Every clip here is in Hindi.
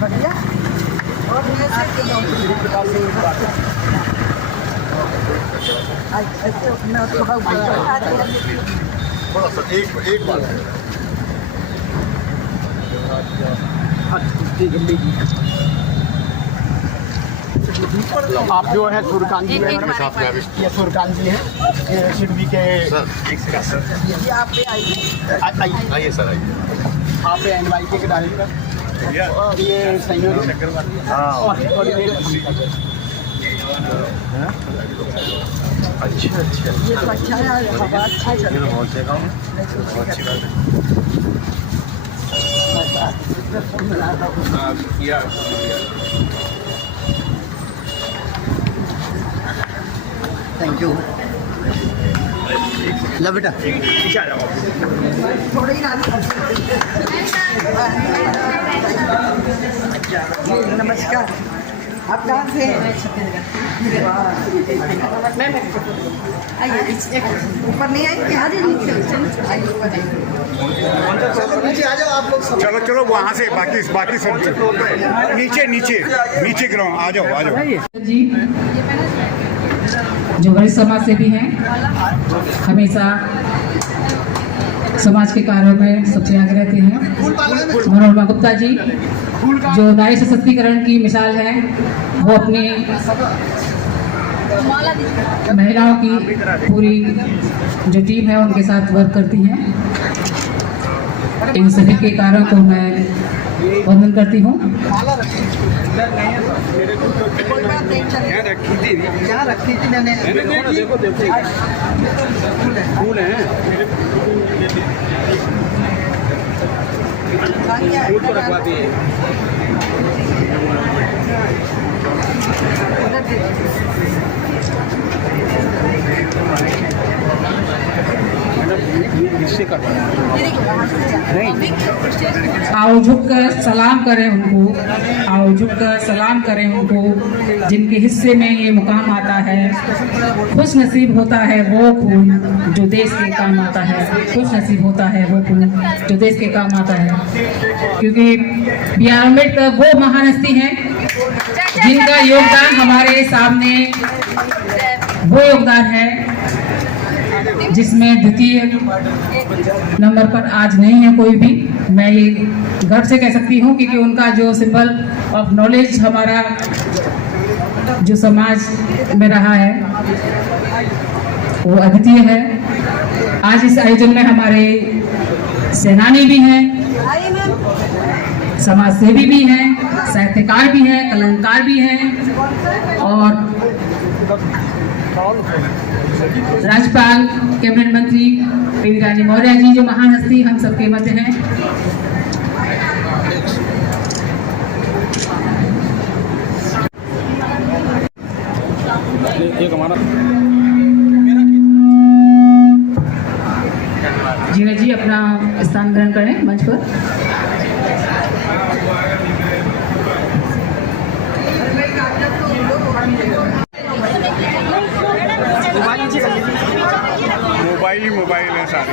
बढ़िया। और थोड़ा सा एक बार आप जो है सुरकान जी है, ये सुरकान जी है, ये शिव जी के सर आप पे आइए। आइए सर आइए। आप एनवाईके के डायरेक्टर और ये संयोजक और अच्छा ये तो अच्छा है, हवा अच्छा चल रहा है। बहुत जगह अच्छी बात है। Thank you. ला बेटा थोड़ी ही नमस्कार। आप कहाँ से हैं? आइए ऊपर नहीं आएंगे? आ जाइए आइए ऊपर नीचे आ जाओ आप लोग। चलो चलो वहाँ से बाकी सब नीचे नीचे नीचे गिराओ। आ जाओ जी जो वरिष्ठ समाज सेवी हैं, हमेशा समाज के कार्यों में सबसे आगे रहते हैं। मनोरमा गुप्ता जी जो नारी सशक्तिकरण की मिसाल है, वो अपनी महिलाओं की पूरी जो टीम है उनके साथ वर्क करती हैं। इन सभी के कार्यों को मैं वंदन करती हूँ। यहाँ रखी थी मैंने। देखो फूल है, फूल तो रखवा दिए। आओ झुककर सलाम करें उनको, आओ झुककर सलाम करें उनको जिनके हिस्से में ये मुकाम आता है। खुश नसीब होता है वो फूल जो देश के काम आता है, खुश नसीब होता है वो फूल जो देश के काम आता है। क्योंकि बी आर अम्बेडकर वो महान हस्ती हैं जिनका योगदान हमारे सामने वो योगदान है जिसमें द्वितीय नंबर पर आज नहीं है कोई भी। मैं ये गर्व से कह सकती हूँ क्योंकि उनका जो सिंबल ऑफ नॉलेज हमारा जो समाज में रहा है वो अद्वितीय है। आज इस आयोजन में हमारे सेनानी भी हैं, समाज सेवी भी हैं, साहित्यकार भी हैं, कलमकार भी हैं और राज्यपाल कैबिनेट मंत्री पी रानी मौर्य जी जो महान हस्ती हम सबके मध्य हैं। एक हमारा जीना जी अपना स्थान ग्रहण करें मंच पर। मोबाइल है सारे।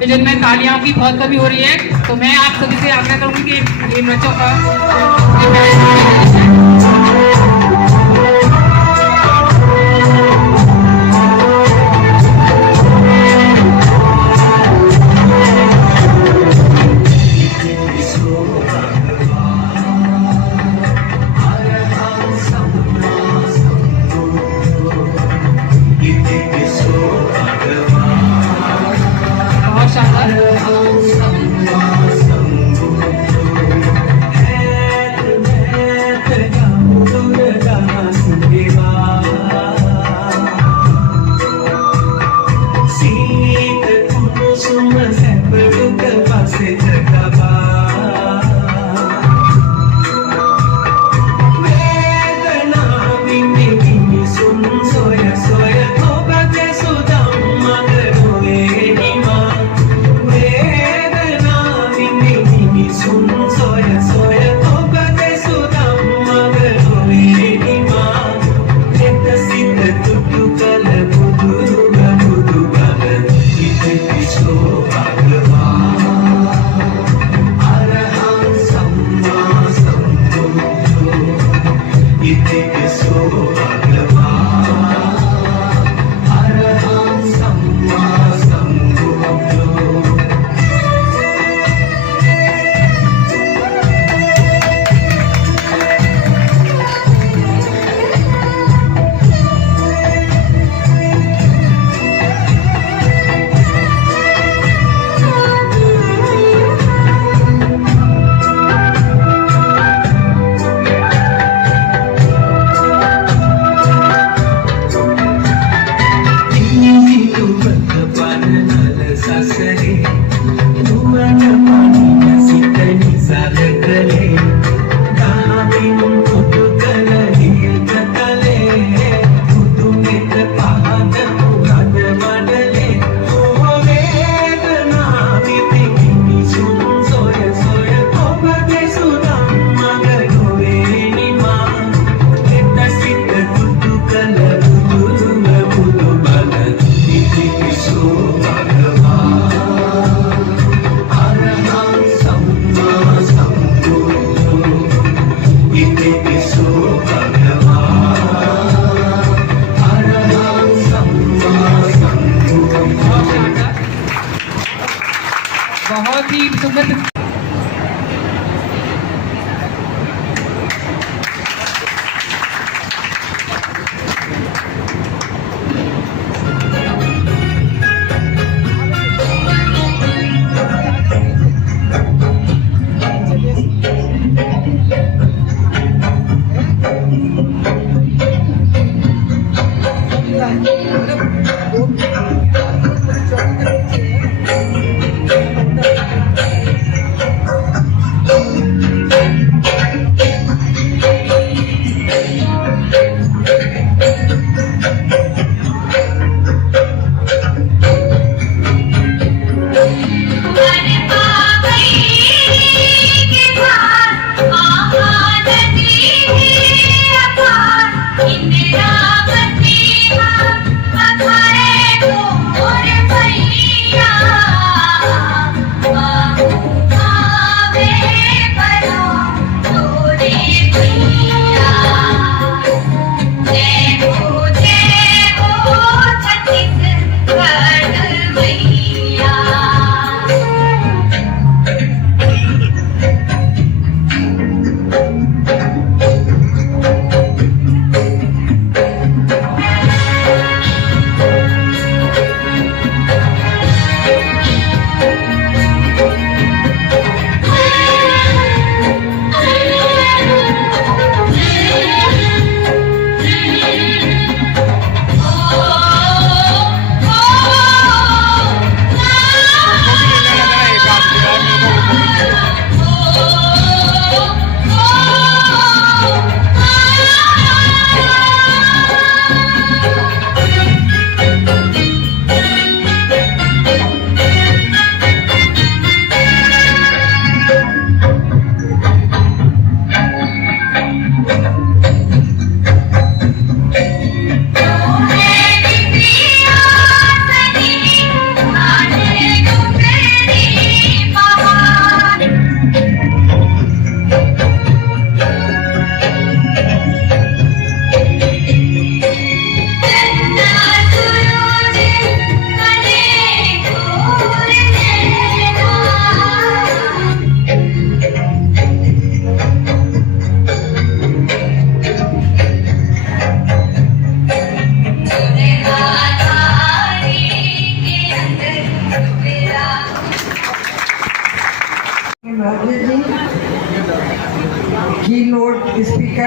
विजन में तालियों की बहुत कमी हो रही है, तो मैं आप सभी से आग्रह करूंगी कि ये बच्चों का बहुत शानदार। बहुत ही सुंदर।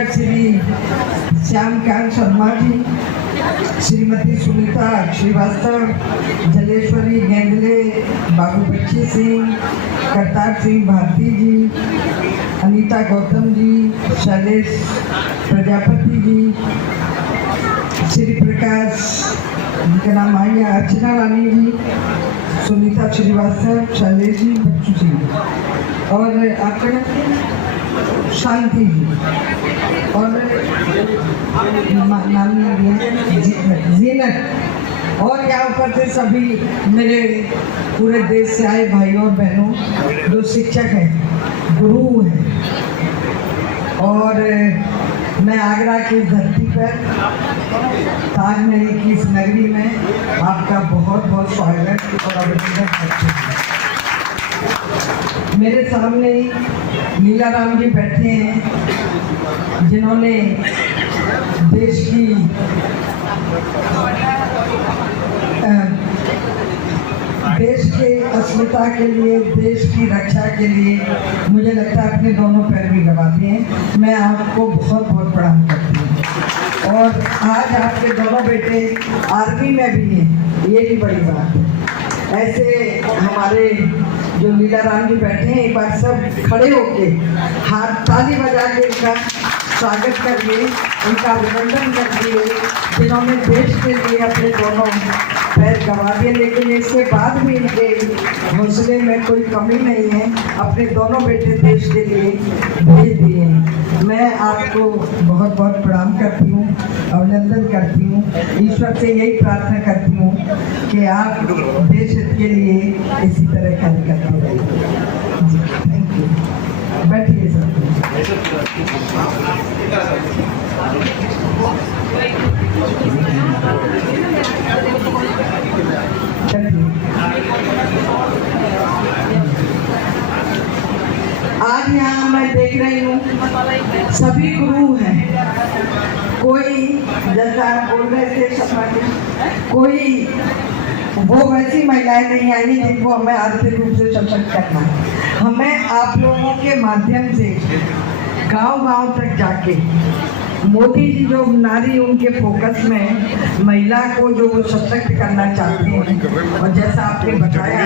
डॉक्टर श्री श्यामकांत शर्मा जी, श्रीमती सुनीता श्रीवास्तव, जलेश्वरी गेंदले, बाबू बच्ची सिंह, करतार सिंह भारती जी, अनीता गौतम जी, शैलेश प्रजापति जी, श्री प्रकाश जिनका नाम आया, अर्चना रानी जी, सुनीता श्रीवास्तव, शैलेश जी, बच्चू सिंह और आपका शांति जी और जीनत और यहाँ ऊपर से सभी मेरे पूरे देश से आए भाइयों और बहनों जो शिक्षक हैं, गुरु हैं। और मैं आगरा की धरती पर ताजमहल की इस नगरी में आपका बहुत बहुत स्वागत और अभिनंदन करती हूँ। मेरे सामने लीलाराम जी बैठे हैं जिन्होंने देश के अस्मिता के लिए, देश की रक्षा के लिए मुझे लगता है अपने दोनों पैर भी गवा दिए हैं। मैं आपको बहुत बहुत प्रणाम करती हूँ। और आज आपके दोनों बेटे आर्मी में भी हैं, ये भी बड़ी बात है। ऐसे हमारे जो लीलाराम जी बैठे हैं, एक बार सब खड़े होके हाथ ताली बजा के इनका स्वागत करिए, उनका अभिनंदन करिए, जिन्होंने देश के लिए अपने दोनों पैर गंवा दिए, लेकिन इसके बाद भी इनके हौसले में कोई कमी नहीं है। अपने दोनों बेटे देश के लिए भेज दिए हैं। मैं आपको बहुत बहुत प्रणाम करती हूँ, अभिनंदन करती हूँ। ईश्वर से यही प्रार्थना करती हूँ कि आप देश हित के लिए इसी तरह कार्य करते रहिए। Thank you. बैठिए सर। आज यहाँ मैं देख रही हूँ सभी गुरु हैं। कोई जैसा बोल रहे थे शर्मा जी, कोई वो वैसी महिलाएं नहीं आई जिनको हमें आर्थिक रूप से सशक्त करना है। हमें आप लोगों के माध्यम से गांव-गांव तक जाके मोदी जी जो नारी उनके फोकस में महिला को जो सशक्त करना चाहते हैं, और जैसा आपने बताया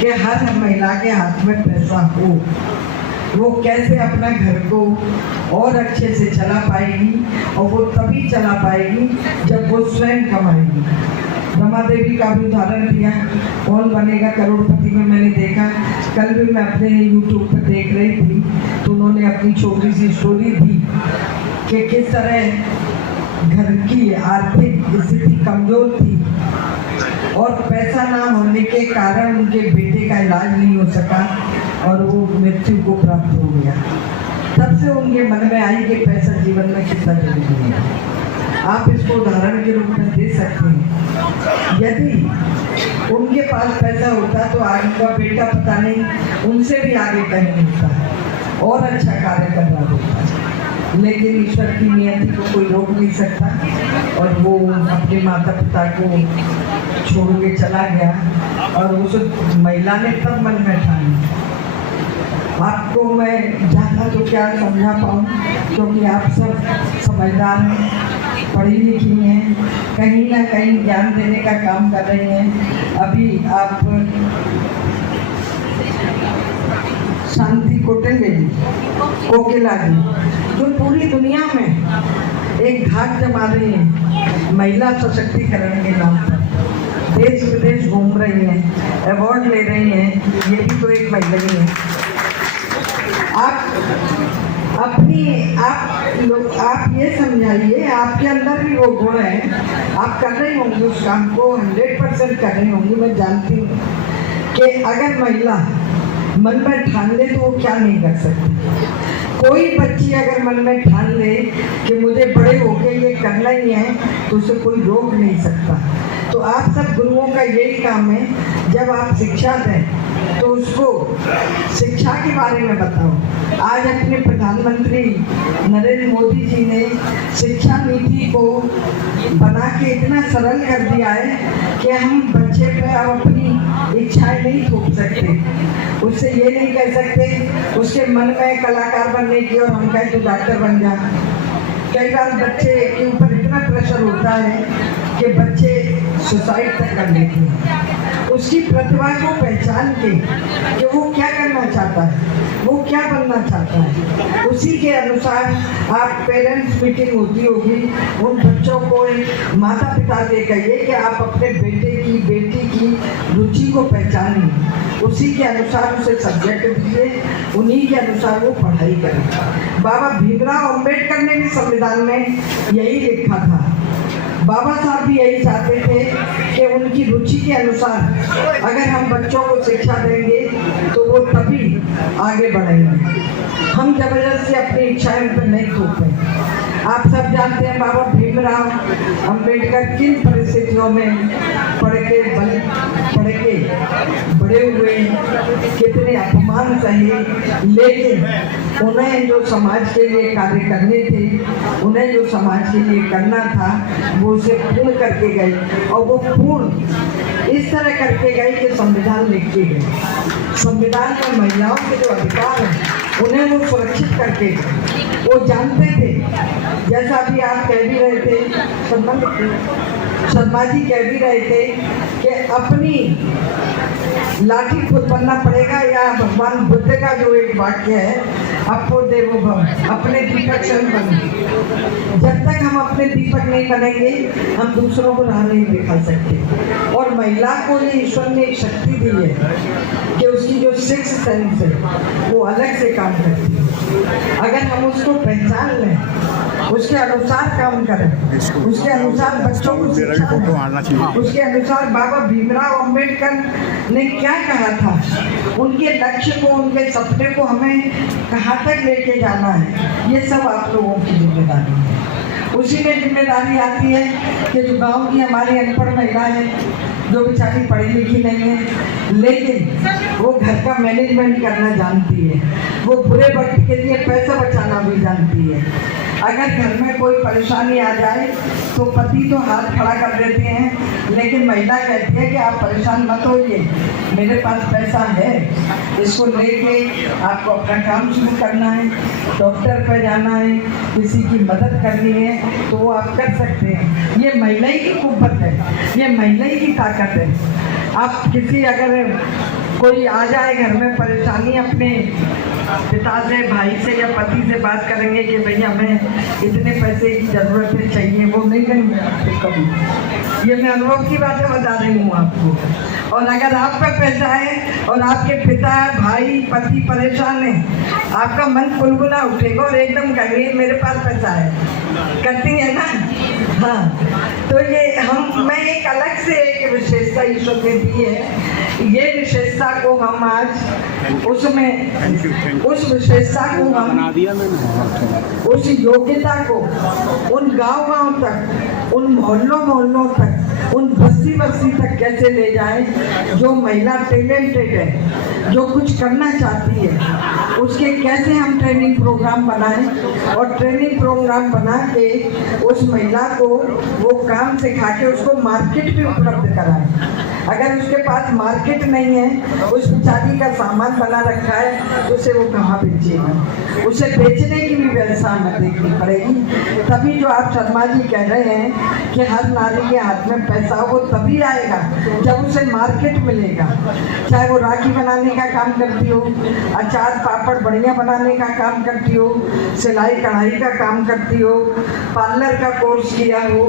कि हर महिला के हाथ में पैसा हो, वो कैसे अपना घर को और अच्छे से चला पाएगी, और वो तभी चला पाएगी जब वो स्वयं कमाएगी। रमा देवी का भी उदाहरण दिया, कौन बनेगा करोड़पति में मैंने देखा। कल भी मैं अपने YouTube पर देख रही थी तो उन्होंने अपनी छोटी सी स्टोरी दी कि किस तरह घर की आर्थिक स्थिति कमजोर थी और पैसा ना होने के कारण उनके बेटे का इलाज नहीं हो सका और वो मृत्यु को प्राप्त हो गया। तब से उनके मन में आई कि पैसा जीवन में कितना जरूरी है। आप इसको उदाहरण के रूप में दे सकते हैं। यदि उनके पास पैसा होता तो आज उनका बेटा पता नहीं उनसे भी आगे कहीं होता और अच्छा कार्य कर रहा होता, लेकिन ईश्वर की नियति को कोई रोक नहीं सकता और वो अपने माता पिता को छोड़ के चला गया। और उस महिला ने तब मन में ठानी। आपको मैं ज़्यादा तो क्या समझा पाऊँ, क्योंकि आप सब समझदार हैं, पढ़ी लिखी हैं, कहीं ना कहीं ज्ञान देने का काम कर रही हैं। अभी आप शांति कोटेले जी, कोकिला जी, जो पूरी दुनिया में एक धाक जमा रही हैं महिला सशक्तिकरण के नाम पर, देश विदेश घूम रही हैं, अवार्ड ले रही हैं, ये भी तो एक महिला ही है। आप ये समझाइए, आपके अंदर भी वो गुण है, आप कर रही होंगी उस काम को, 100% कर रही होंगी। मैं जानती हूँ कि अगर महिला मन में ठान ले तो वो क्या नहीं कर सकती। कोई बच्ची अगर मन में ठान ले कि मुझे बड़े होके ये करना ही है तो उसे कोई रोक नहीं सकता। तो आप सब गुरुओं का यही काम है, जब आप शिक्षा दें तो उसको शिक्षा के बारे में बताओ। आज अपने प्रधानमंत्री नरेंद्र मोदी जी ने शिक्षा नीति को बना के इतना सरल कर दिया है कि हम बच्चे पे अब अपनी इच्छाएं नहीं थोप सकते। उससे ये नहीं कह सकते उसके मन में कलाकार बनने की और हम कहें तो डॉक्टर बन जा। कई बार बच्चे के ऊपर इतना प्रेशर होता है कि बच्चे सुसाइड तक कर लेते हैं। उसकी प्रतिभा को पहचान के कि वो क्या करना चाहता है, वो क्या बनना चाहता है, उसी के अनुसार आप पेरेंट्स मीटिंग होती होगी, उन बच्चों को माता पिता से कहिए कि आप अपने बेटे की बेटी की रुचि को पहचानिए, उसी के अनुसार उसे सब्जेक्ट दीजिए, उन्हीं के अनुसार वो पढ़ाई करें। बाबा भीमराव अम्बेडकर ने भी संविधान में यही लिखा था। बाबा साहब भी यही चाहते थे कि उनकी रुचि के अनुसार अगर हम बच्चों को शिक्षा देंगे तो वो तभी आगे बढ़ेंगे। हम जबरदस्ती अपनी इच्छाएं पर नहीं थोपते। आप सब जानते हैं बाबा भीमराव अम्बेडकर किन परिस्थितियों में पढ़ के बड़े हुए, कितने अपमान सहे, लेकिन उन्हें जो समाज के लिए कार्य करने थे, उन्हें जो समाज के लिए करना था, वो उसे पूर्ण करके गए और वो पूर्ण इस तरह करके गए कि संविधान लिख के गए। संविधान में महिलाओं के जो अधिकार हैं उन्हें वो सुरक्षित करके गए। वो जानते थे, जैसा भी आप कह भी रहे थे, शर्मा जी कह भी रहे थे कि अपनी लाठी खुद बनना पड़ेगा, या भगवान बुद्ध का जो एक वाक्य है, अपो देवो भव, अपने दीपक स्वयं बने। जब तक हम अपने दीपक नहीं बनेंगे हम दूसरों को राह नहीं दिखा सकते। और महिला को ये ईश्वर ने एक शक्ति दी है कि उसकी जो सिक्स सेंस है वो अलग से काम करती है। अगर हम उसको पहचान लें, उसके अनुसार काम करें, उसके अनुसार बच्चों को शिक्षा दें, उसके अनुसार बाबा भीमराव अम्बेडकर ने क्या कहा था, उनके लक्ष्य को, उनके सपने को हमें कहाँ तक लेके जाना है, ये सब आप लोगों की जिम्मेदारी है। उसी में जिम्मेदारी आती है कि जो गांव की हमारी अनपढ़ महिला है, जो बेचारी पढ़ी लिखी नहीं है, लेकिन वो घर का मैनेजमेंट करना जानती है, वो बुरे वक्त के लिए पैसा बचाना भी जानती है। अगर घर में कोई परेशानी आ जाए तो पति तो हाथ खड़ा कर देते हैं, लेकिन महिला कहती है कि आप परेशान मत होइए, मेरे पास पैसा है, इसको लेके आपको अपना काम शुरू करना है, डॉक्टर पर जाना है, किसी की मदद करनी है, तो वो आप कर सकते हैं। ये महिला ही की कुव्वत है, ये महिला ही की ताकत है। आप किसी अगर कोई आ जाए घर में परेशानी, अपने पिता से, भाई से या पति से बात करेंगे कि भैया हमें इतने पैसे की ज़रूरत है, चाहिए, वो नहीं करेंगे आपको कभी। ये मैं अनुभव की बातें बता रही हूँ आपको। और अगर आप पर पैसा है और आपके पिता, भाई, पति परेशान है, आपका मन बुलबुला उठेगा और एकदम कहेंगे मेरे पास पैसा है, करती है ना। हाँ, तो ये मैं एक अलग से एक विशेषता ईश्वर ने दी है। ये विशेषता को हम आज उस विशेषता को हम, उस योग्यता को उन गांव तक, उन मोहल्लों तक, उन बस्ती तक कैसे ले जाएं। जो महिला टैलेंटेड है, जो कुछ करना चाहती है, उसके कैसे हम ट्रेनिंग प्रोग्राम बनाएं और ट्रेनिंग प्रोग्राम बना के उस महिला को वो काम सिखा के उसको मार्केट भी उपलब्ध कराएं। अगर उसके पास मार्केट नहीं है, उस बेचारी का सामान बना रखा है, तो उसे वो कहाँ बेचेगा, उसे बेचने की भी व्यवस्था हमें देखनी पड़ेगी। तभी जो आप शर्मा जी कह रहे हैं कि हर नारी के हाथ में पैसा, वो तभी आएगा जब उसे मार्केट मिलेगा। चाहे वो राखी बनाने का काम करती हो, अचार पापड़ बढ़िया बनाने का काम करती हो, सिलाई कढ़ाई का काम करती हो, पार्लर का कोर्स किया हो,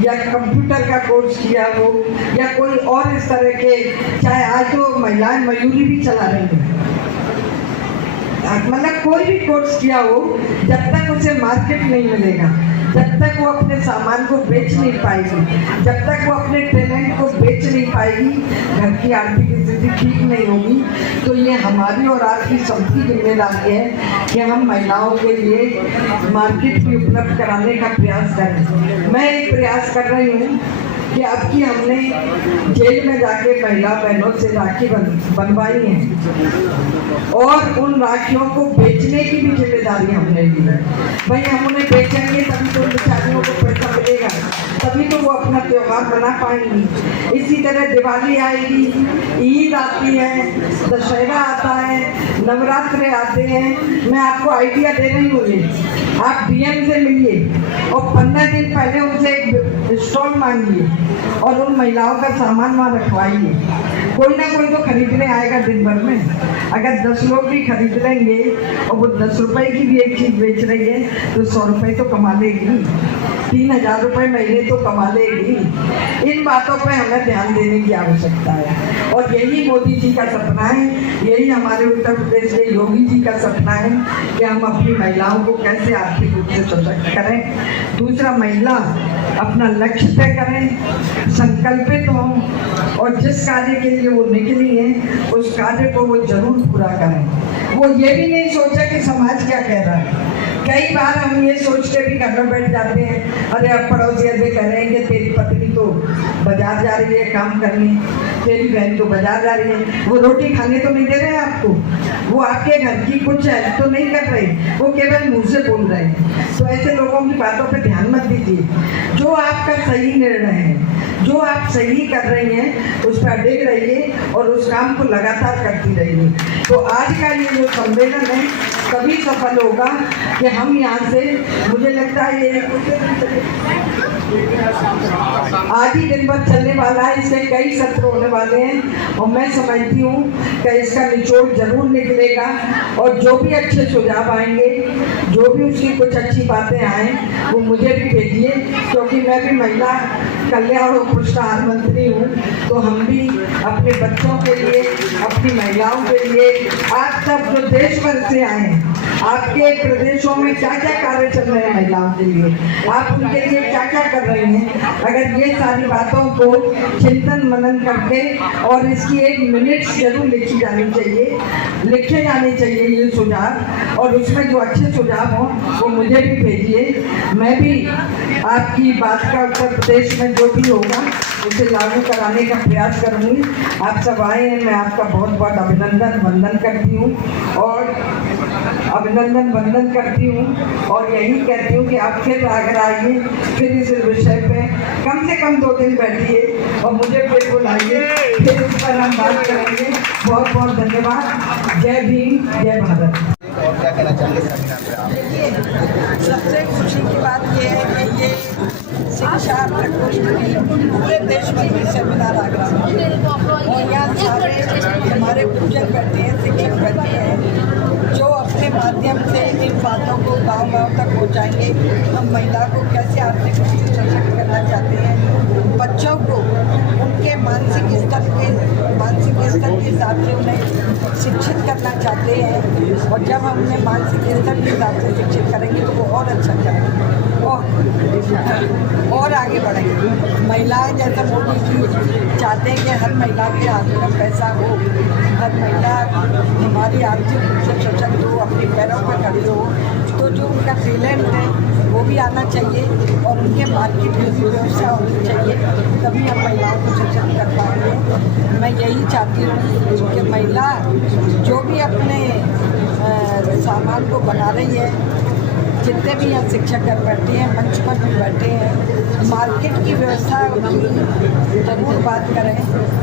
या कंप्यूटर का कोर्स किया हो, या कोई और इस तरह के, चाहे आज तो महिलाएं मयूरी भी चला रही हैं, मतलब कोई भी कोर्स किया हो, जब तक उसे मार्केट नहीं मिलेगा, जब तक वो अपने सामान को बेच नहीं पाएगी, जब तक वो अपने टैलेंट को बेच नहीं पाएगी, घर की आर्थिक स्थिति ठीक नहीं होगी। तो ये हमारी और आपकी सबकी जिम्मेदारी है कि हम महिलाओं के लिए मार्केट भी उपलब्ध कराने का प्रयास करें। मैं एक प्रयास कर रही हूँ कि कि अब की हमने जेल में जाके महिला बहनों से राखी बनवाई है और उन राखियों को बेचने की भी जिम्मेदारी हमने ली है। भाई हम उन्हें बेचेंगे तभी तो बेचारियों को पैसा मिलेगा, तभी तो वो अपना त्योहार मना पाएंगी। इसी तरह दिवाली आएगी, ईद आती है, दशहरा आता है, नवरात्रे आते हैं। मैं आपको आइडिया दे रही हूँ, ये आप डीएम से मिलिए और 15 दिन पहले उनसे एक स्टॉल मांगिए और उन महिलाओं का सामान वहाँ रखवाइए। कोई ना कोई तो खरीदने आएगा दिन भर में। अगर 10 लोग भी खरीद लेंगे और वो 10 रुपए की भी एक चीज़ बेच रही है तो 100 रुपये तो कमा लेगी, 3000 रुपये महीने तो कमा लेगी। इन बातों पे हमें ध्यान देने की आवश्यकता है और यही मोदी जी का सपना है, यही हमारे उत्तर प्रदेश के योगी जी का सपना है कि हम अपनी महिलाओं को कैसे आर्थिक रूप से सशक्त करें। दूसरा, महिला अपना लक्ष्य तय करें, संकल्पित हों और जिस कार्य के लिए वो निकली है उस कार्य को वो जरूर पूरा करें। वो ये भी नहीं सोचा कि समाज क्या कह रहा है। कई बार हम ये सोच के भी घर में बैठ जाते हैं, अरे अब पड़ोसी ऐसे करेंगे, तेरी पत्नी तो बाजार जा रही है काम करने, तेरी बहन तो बाजार जा रही है, वो रोटी खाने तो नहीं दे रहे हैं आपको, वो आपके घर की कुछ हेल्प तो नहीं कर रहे, वो केवल मुंह से बोल रहे हैं। तो ऐसे लोगों की बातों पर ध्यान मत दीजिए। जो आपका सही निर्णय है, जो आप सही कर रही हैं उस पर अड़े रहिए और उस काम को लगातार करती रहिए। तो आज का ये जो सम्मेलन है तभी सफल होगा कि हम यहाँ से, मुझे लगता है ये आज ही दिन भर चलने वाला है, इसके कई सत्र होने वाले हैं और मैं समझती हूँ कि इसका निचोड़ जरूर निकलेगा और जो भी अच्छे सुझाव आएंगे, जो भी उसकी कुछ अच्छी बातें आएँ वो मुझे भी भेजिए, क्योंकि मैं भी महिला कल्याण और पुरस्कार मंत्री हूँ। तो हम भी अपने बच्चों के लिए, अपनी महिलाओं के लिए, आप सब जो देश भर से आए, आपके प्रदेशों में क्या क्या कार्य चल रहे हैं महिलाओं के लिए, आप उनके लिए क्या क्या कर रहे हैं, अगर ये सारी बातों को चिंतन मनन करके और इसकी एक मिनट जरूर लिखी जानी चाहिए, लिखे जाने चाहिए ये सुझाव, और उसमें जो अच्छे सुझाव हों वो मुझे भी भेजिए। मैं भी आपकी बात का उत्तर प्रदेश में जो भी होगा उसे लागू कराने का प्रयास करूँगी। आप सब आए हैं, मैं आपका बहुत बहुत अभिनंदन वंदन करती हूँ और यही कहती हूँ कि आप फिर आगरा आइए, फिर इस विषय पे कम से कम 2 दिन बैठिए और मुझे फिर बुलाइए, फिर इस पर हम बात करेंगे। बहुत बहुत धन्यवाद। जय भीम, जय भारत। सबसे खुशी की बात ये है कि ये शिक्षा प्रकोष्ठ में पूरे देश में भी सेमिनार आगरा और यहाँ सारे हमारे पूजक बैठे हैं, शिक्षक बैठे हैं जो अपने माध्यम से इन बातों को गांव-गांव तक पहुँचाएंगे। हम महिला को कैसे आर्थिक रूप से सशक्त करना चाहते हैं, बच्चों को उनके मानसिक स्तर के हिसाब से उन्हें शिक्षित करना चाहते हैं और जब हम उन्हें मानसिक स्तर के हिसाब से शिक्षित करेंगे तो वो और अच्छा करेंगे और आगे बढ़ेंगे। महिलाएं जैसा मोदी जी चाहते हैं कि हर महिला के हाथ में पैसा हो, हर महिला हमारी आर्थिक रूप से सशक्त हो, अपने पैरों पर खड़ी हो, तो जो उनका टैलेंट है वो भी आना चाहिए और उनके मार्केट में भी व्यवस्था होनी चाहिए, तभी हम महिलाओं को सशक्त कर पाएंगे। मैं यही चाहती हूँ कि महिला जो भी अपने सामान को बना रही है, जितने भी यहाँ शिक्षक कर बैठे हैं, मंच पर भी बैठे हैं, मार्केट की व्यवस्था की जरूर बात करें।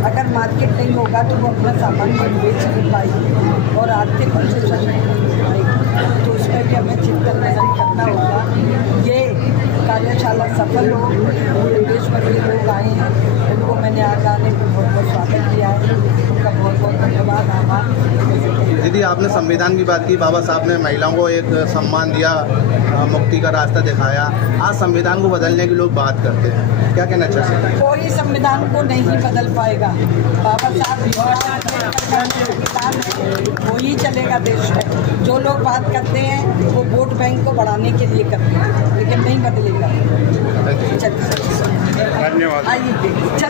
अगर मार्केट नहीं होगा तो वो अपना सामान नहीं बेच नहीं पाएगी और आर्थिक रूप से सशक्त नहीं पाएगी, तो उसमें भी हमें चिंतन नजर करना होगा। ये कार्यशाला सफल हो, पूरे देश भर के लोग आए हैं, उनको मैंने आज आने पर बहुत बहुत स्वागत किया है, उनका बहुत बहुत धन्यवाद, आभार। दीदी, आपने संविधान की बात की, बाबा साहब ने महिलाओं को एक सम्मान दिया, मुक्ति का रास्ता दिखाया, आज संविधान को बदलने की लोग बात करते हैं, क्या कहना चाहते हैं? कोई संविधान को नहीं बदल पाएगा। बाबा साहब वो ही चलेगा देश में। जो लोग बात करते हैं वो वोट बैंक को बढ़ाने के लिए करते हैं, लेकिन नहीं बदलेगा। धन्यवाद। आइए चल